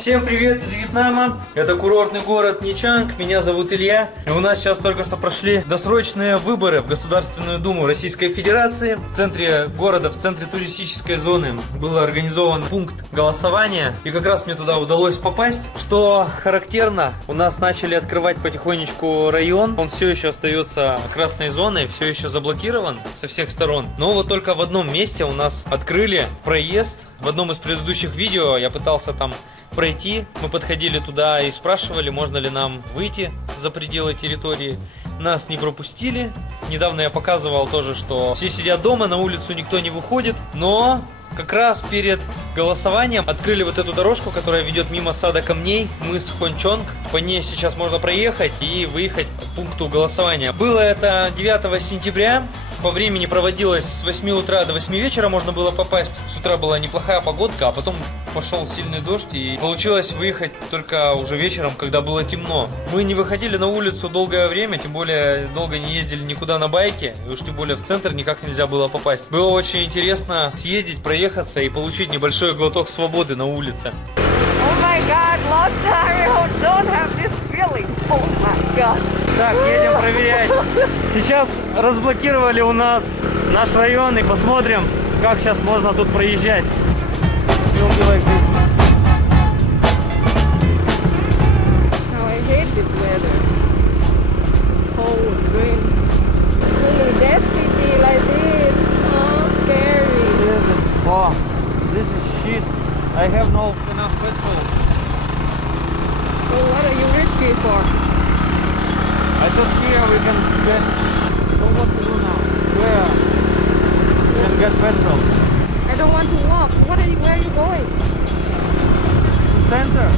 Всем привет из Вьетнама, это курортный город Ничанг, меня зовут Илья. И у нас сейчас только что прошли досрочные выборы в Государственную Думу Российской Федерации. В центре города, в центре туристической зоны был организован пункт голосования. И как раз мне туда удалось попасть. Что характерно, у нас начали открывать потихонечку район. Он все еще остается красной зоной, все еще заблокирован со всех сторон. Но вот только в одном месте у нас открыли проезд. В одном из предыдущих видео я пытался там пройти. Мы подходили туда и спрашивали, можно ли нам выйти за пределы территории. Нас не пропустили. Недавно я показывал тоже, что все сидят дома, на улицу никто не выходит. Но как раз перед голосованием открыли вот эту дорожку, которая ведет мимо сада камней, мыс Хончонг. По ней сейчас можно проехать и выехать к пункту голосования. Было это 9 сентября. По времени проводилось с 8 утра до 8 вечера, можно было попасть. С утра была неплохая погодка, а потом пошел сильный дождь, и получилось выехать только уже вечером, когда было темно. Мы не выходили на улицу долгое время, тем более долго не ездили никуда на байке, и уж тем более в центр никак нельзя было попасть. Было очень интересно съездить, проехаться и получить небольшой глоток свободы на улице. Oh my god, long time I don't have this feeling. Oh my god. Так, едем проверять. Сейчас разблокировали у нас наш район и посмотрим, как сейчас можно тут проезжать. No, I hate this weather. Cold, rain. Really, that city like this. So scary. Oh, this is shit. I have no enough petrol. So what are you risky for? I just here we can get. So what to do now? Where we can get petrol? I don't want to walk. Where are you going? Center.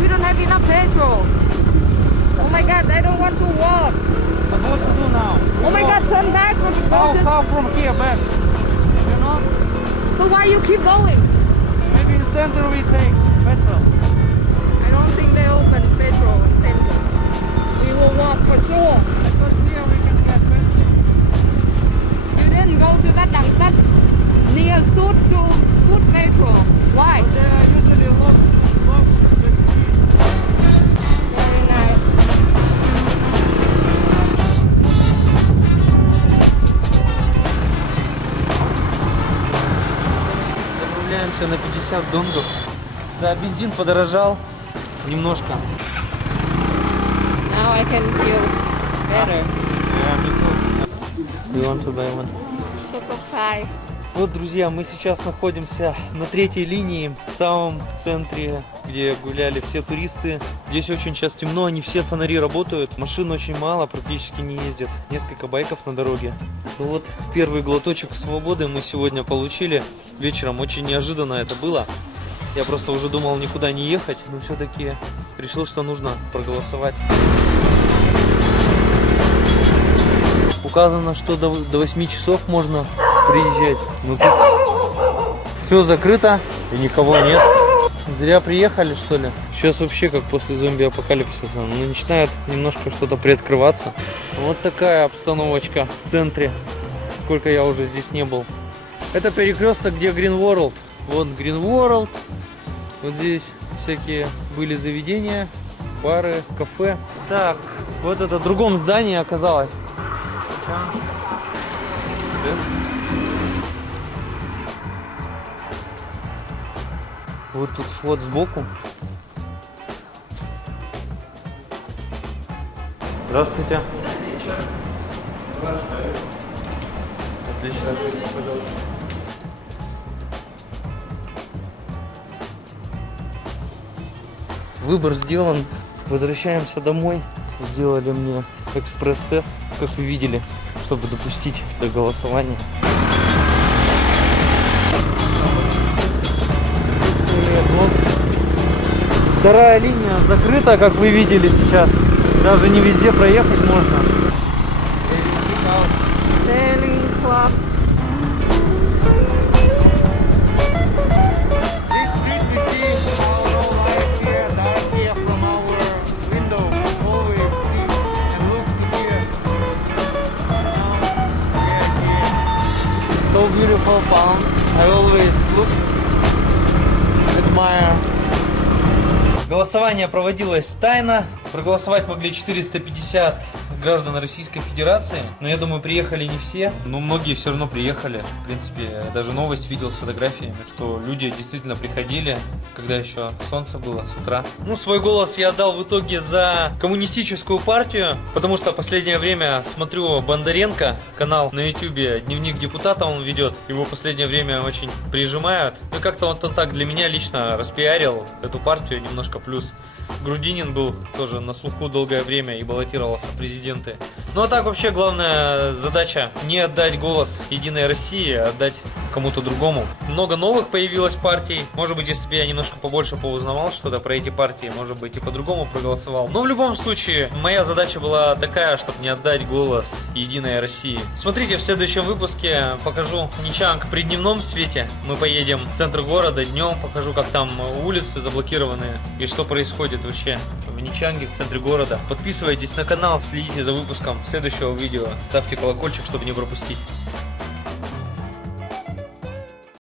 We don't have enough petrol. Oh my god, I don't want to walk. But what to do now? Oh my god, turn back. How from here back? You know? So why you keep going? Maybe in center we take petrol. I don't think they open petrol in center. We will walk for sure. But here we can get petrol. You didn't go to that Dang Tat near Sud to Sud Metro. Why? But they are usually locked the street. Very nice. Заправляемся на 50 донгов. Да, бензин подорожал немножко. Now I can feel better. You want to buy one? Choco pie. Вот, друзья, мы сейчас находимся на третьей линии, в самом центре, где гуляли все туристы. Здесь очень сейчас темно, не все фонари работают, машин очень мало, практически не ездят. Несколько байков на дороге. Ну вот, первый глоточек свободы мы сегодня получили вечером. Очень неожиданно это было. Я просто уже думал никуда не ехать, но все-таки решил, что нужно проголосовать. Указано, что до 8 часов можно приезжать. Но тут все закрыто и никого нет. Зря приехали, что ли? Сейчас вообще как после зомби-апокалипсиса. Ну, начинает немножко что-то приоткрываться. Вот такая обстановочка в центре. Сколько я уже здесь не был. Это перекресток, где Green World. Вот Green World. Вот здесь всякие были заведения, бары, кафе. Так, вот это в другом здании оказалось. Вот тут вход сбоку. Здравствуйте. Отлично. Выбор сделан. Возвращаемся домой. Сделали мне экспресс-тест, как вы видели, чтобы допустить до голосования. Вторая линия закрыта, как вы видели сейчас. Даже не везде проехать можно. Sailing club. This street we see our whole life here, directly from our window. Always see and look here. Now we are here. So beautiful palm. I always look, admire Голосование проводилось тайно. Проголосовать могли 450 граждан Российской Федерации. Но я думаю, приехали не все. Но многие все равно приехали. В принципе, я даже новость видел с фотографиями, что люди действительно приходили, когда еще солнце было с утра. Ну, свой голос я отдал в итоге за коммунистическую партию, потому что в последнее время смотрю Бондаренко, канал на ютубе «Дневник депутата» он ведет. Его в последнее время очень прижимают. Ну, как-то он так для меня лично распиарил эту партию немножко. Плюс Грудинин был тоже на слуху долгое время и баллотировался в президенты. Ну а так вообще главная задача не отдать голос Единой России, а отдать кому-то другому. Много новых появилось партий. Может быть, если бы я немножко побольше поузнавал что-то про эти партии, может быть, и по-другому проголосовал. Но в любом случае, моя задача была такая, чтобы не отдать голос Единой России. Смотрите, в следующем выпуске покажу Ничанг при дневном свете. Мы поедем в центр города днем, покажу, как там улицы заблокированы и что происходит вообще в Ничанге, в центре города. Подписывайтесь на канал, следите за выпуском следующего видео, ставьте колокольчик, чтобы не пропустить.